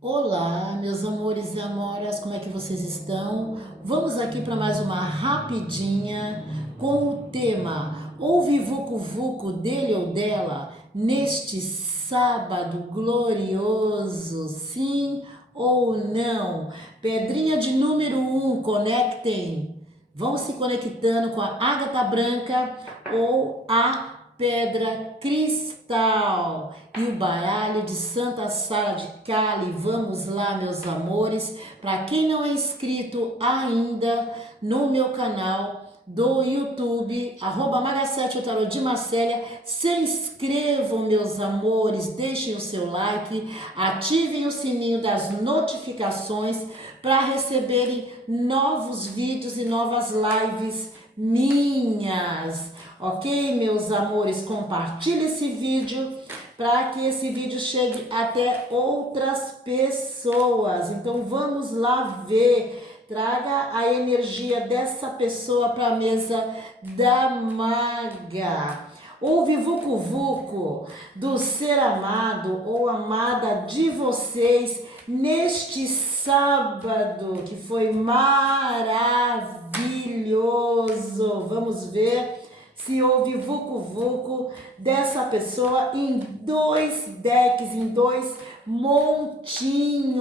Olá, meus amores e amoras, como é que vocês estão? Vamos aqui para mais uma rapidinha com o tema Ouve Vucu Vucu dele ou dela neste sábado glorioso, sim ou não? Pedrinha de número 1, conectem. Vão se conectando com a ágata branca ou a pedra cristal e o baralho de Santa Sara de Cali. Vamos lá, meus amores. Para quem não é inscrito ainda no meu canal do YouTube, @Maga7 o Tarô de Marcélia, se inscrevam, meus amores, deixem o seu like, ativem o sininho das notificações para receberem novos vídeos e novas lives minhas. Ok, meus amores? Compartilhe esse vídeo para que esse vídeo chegue até outras pessoas. Então vamos lá ver. Traga a energia dessa pessoa para a mesa da maga. Ouve Vucu Vucu do ser amado ou amada de vocês neste sábado que foi maravilhoso. Vamos ver se houve Vucu Vucu dessa pessoa em dois decks, em dois montinhos.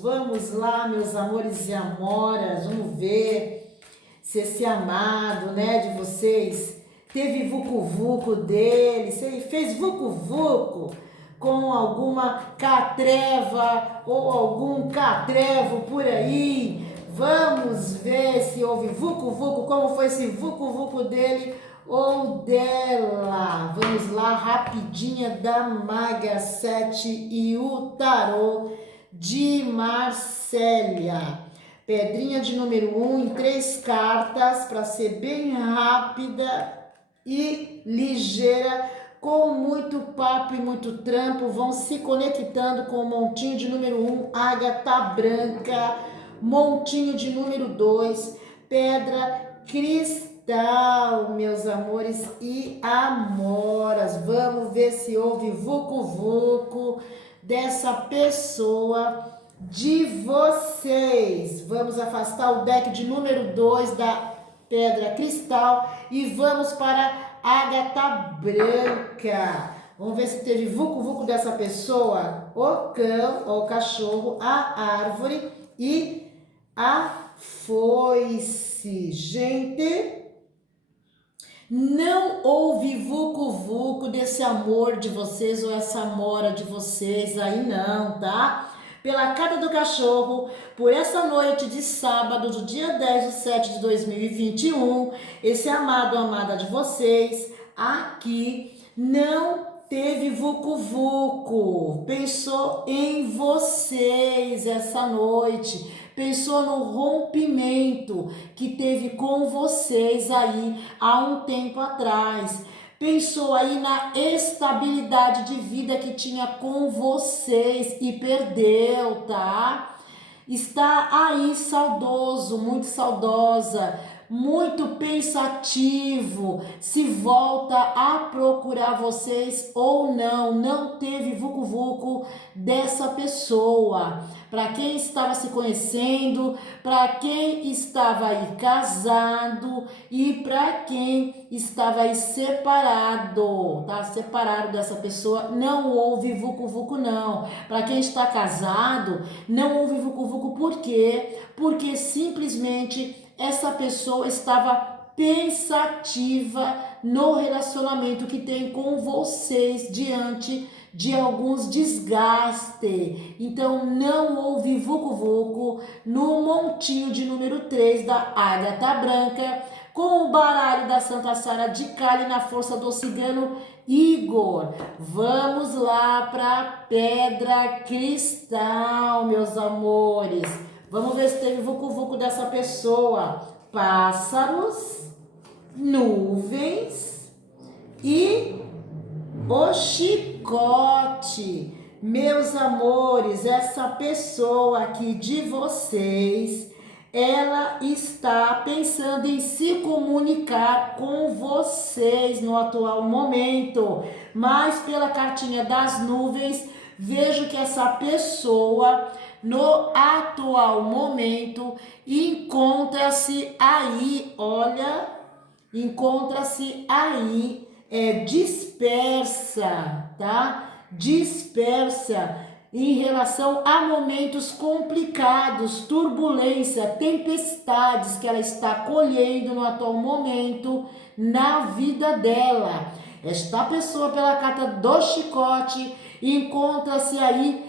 Vamos lá, meus amores e amoras, vamos ver se esse amado, né, de vocês teve Vucu Vucu dele, se ele fez Vucu Vucu com alguma catreva ou algum catrevo por aí. Vamos ver se houve Vucu Vucu, como foi esse Vucu Vucu dele ou dela. Vamos lá, rapidinha da Maga 7 e o tarô de Marcélia. Pedrinha de número 1 em 3 cartas para ser bem rápida e ligeira, com muito papo e muito trampo. Vão se conectando com o montinho de número 1, ágata branca, montinho de número 2, pedra cristal, meus amores e amoras. Vamos ver se houve Vucu Vucu dessa pessoa de vocês. Vamos afastar o deck de número 2 da pedra cristal e vamos para ágata branca. Vamos ver se teve Vucu Vucu dessa pessoa, o cão ou o cachorro, a árvore e a foice. Gente, não houve Vucu Vucu desse amor de vocês ou essa amora de vocês aí não, tá? Pela carta do cachorro, por essa noite de sábado, do dia 10/7/2021, esse amado ou amada de vocês aqui não teve Vucu Vucu, pensou em vocês essa noite, pensou no rompimento que teve com vocês aí há um tempo atrás. Pensou aí na estabilidade de vida que tinha com vocês e perdeu, tá? Está aí saudoso, muito saudosa, muito pensativo, se volta a procurar vocês ou não. Não teve Vucu Vucu dessa pessoa. Para quem estava se conhecendo, para quem estava aí casado e para quem estava aí separado, tá? Separado dessa pessoa, não houve Vucu Vucu não. Para quem está casado, não houve Vucu Vucu. Por quê? Porque simplesmente essa pessoa estava pensativa no relacionamento que tem com vocês diante de alguns desgastes. Então não houve Vucu Vucu no montinho de número 3 da ágata branca, com o baralho da Santa Sara de Cali na força do cigano Igor. Vamos lá para pedra cristal, meus amores. Vamos ver se teve Vucu Vucu dessa pessoa. Pássaros, nuvens e o chicote. Meus amores, essa pessoa aqui de vocês, ela está pensando em se comunicar com vocês no atual momento, mas pela cartinha das nuvens vejo que essa pessoa, no atual momento, encontra-se aí, olha, encontra-se aí, dispersa, tá? Dispersa em relação a momentos complicados, turbulência, tempestades que ela está colhendo no atual momento na vida dela. Esta pessoa, pela carta do chicote, encontra-se aí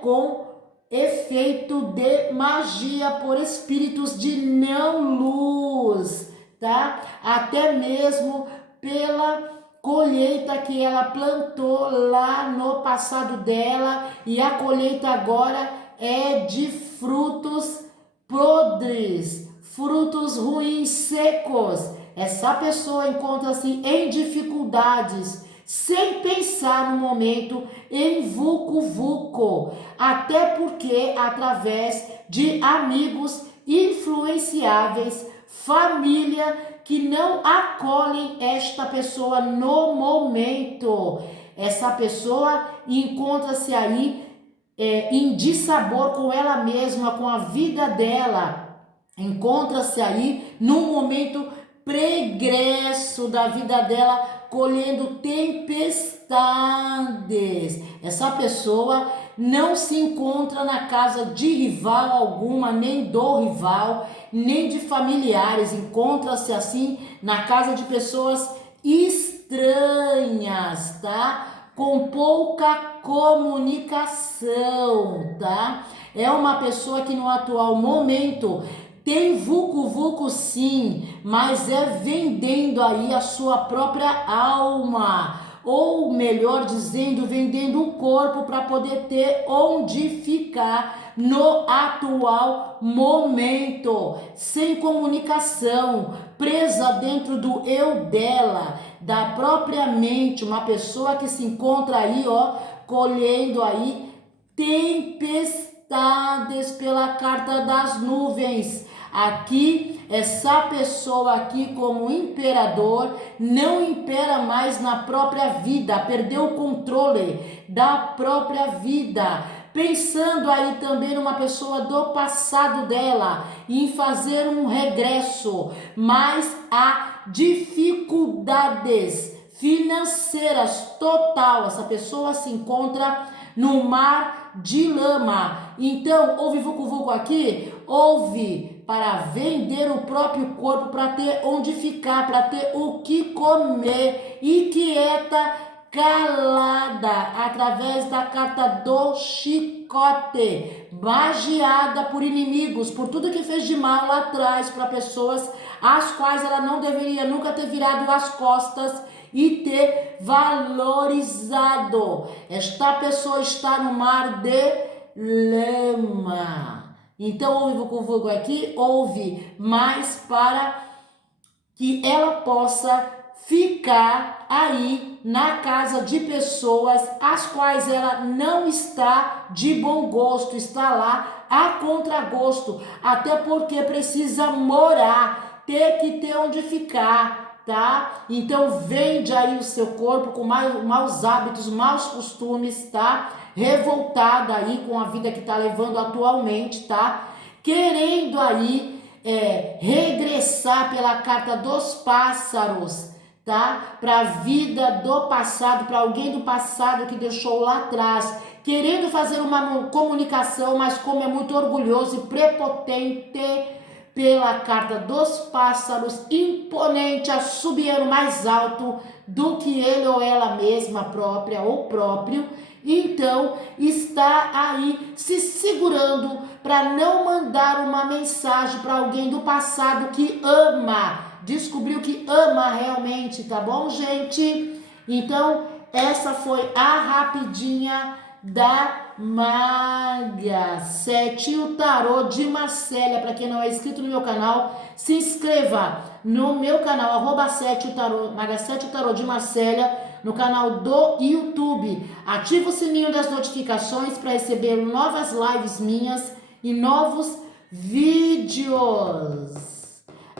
com efeito de magia por espíritos de não luz, tá? Até mesmo pela colheita que ela plantou lá no passado dela, e a colheita agora é de frutos podres, frutos ruins, secos. Essa pessoa encontra-se em dificuldades, sem pensar no momento em vucu-vucu, até porque através de amigos influenciáveis, família que não acolhem esta pessoa no momento. Essa pessoa encontra-se aí em dissabor com ela mesma, com a vida dela. Encontra-se aí num momento pregresso da vida dela, colhendo tempestades. Essa pessoa não se encontra na casa de rival alguma, nem do rival, nem de familiares. Encontra-se assim na casa de pessoas estranhas, tá? Com pouca comunicação, tá? É uma pessoa que no atual momento tem vucu-vucu sim, mas é vendendo aí a sua própria alma, ou melhor dizendo, vendendo o corpo para poder ter onde ficar no atual momento, sem comunicação, presa dentro do eu dela, da própria mente, uma pessoa que se encontra aí, colhendo aí tempestades pela carta das nuvens. Aqui, essa pessoa aqui como imperador não impera mais na própria vida, perdeu o controle da própria vida, pensando aí também numa pessoa do passado dela, em fazer um regresso, mas há dificuldades financeiras total. Essa pessoa se encontra no mar de lama. Então, houve vucu-vucu aqui? Houve para vender o próprio corpo, para ter onde ficar, para ter o que comer, e quieta, calada, através da carta do chicote, magiada por inimigos, por tudo que fez de mal lá atrás para pessoas às quais ela não deveria nunca ter virado as costas e ter valorizado. Esta pessoa está no mar de lama. Então houve vucu-vucu aqui, houve mais para que ela possa ficar aí na casa de pessoas às quais ela não está de bom gosto, está lá a contragosto, até porque precisa morar, ter que ter onde ficar, tá? Então vende aí o seu corpo com maus hábitos, maus costumes, tá? Revoltada aí com a vida que tá levando atualmente, tá? Querendo aí regressar pela carta dos pássaros, tá? Para a vida do passado, para alguém do passado que deixou lá atrás, querendo fazer uma comunicação, mas como é muito orgulhoso e prepotente, pela carta dos pássaros, imponente, assobiando mais alto do que ele ou ela mesma própria ou próprio, então está aí se segurando para não mandar uma mensagem para alguém do passado que ama, descobriu que ama realmente, tá bom, gente? Então essa foi a rapidinha da Maga 7, o tarô de Marcélia. Para quem não é inscrito no meu canal, se inscreva no meu canal, @7 o tarô, Maga 7 o tarô de Marcélia, no canal do YouTube. Ativa o sininho das notificações para receber novas lives minhas e novos vídeos.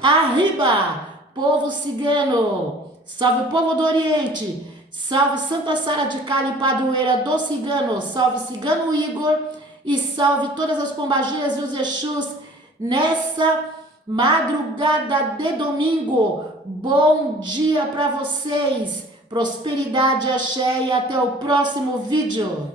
Arriba, povo cigano! Salve o povo do Oriente! Salve Santa Sara de Cali, padroeira do cigano. Salve Cigano Igor e salve todas as pombagiras e os Exus nessa madrugada de domingo. Bom dia para vocês. Prosperidade, axé e até o próximo vídeo.